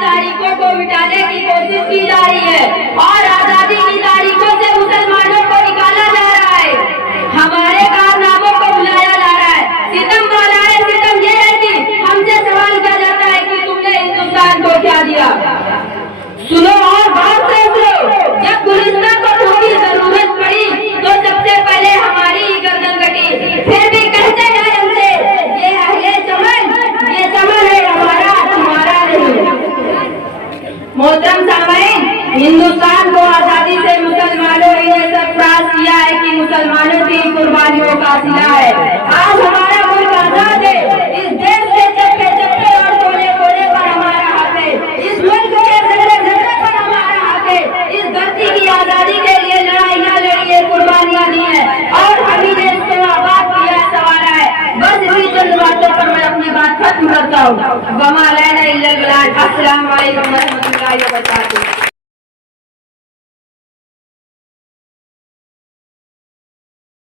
तारीखों को मिटाने की कोशिश की जा रही है और आजादी की तारीखों से मुसलमानों को निकाला जा रहा है, हमारे कारनामों को भुलाया जा रहा है। सितम वाला है, सितम ये है कि हमसे सवाल किया जाता है कि तुमने हिंदुस्तान को क्या दिया। सुनो और बात से सुनो, जब गुलिस्तान को थोड़ी जरूरत पड़ी तो सबसे पहले हमारी गर्दन कटी, फिर भी कहते हैं हमसे ये अहले चमन, ये चमन है हमारा, तुम्हारा नहीं। मोहतरम सामईन, हिंदुस्तान को आजादी से मुसलमानों ने सरफराज किया है कि मुसलमानों की कुर्बानियों का सिला है। आज हमारा मुल्क आजाद है, इस देश के चप्पे चप्पे और कोने कोने पर हमारा हाथ है, इस मुल्क के जगह जगह पर हमारा हाथ है। इस धरती की आजादी के लिए लड़ाइयाँ लड़ी है, कुर्बानियाँ दी है और हमी ने इसको आबाद किया, संवारा है। बस इसी चंद बातों पर मैं अपनी बात खत्म करता हूँ। वमा लैना इल्लल बलाग। अस्सलाम वालेकुम व रहमतुल्लाहि व बरकातुहू।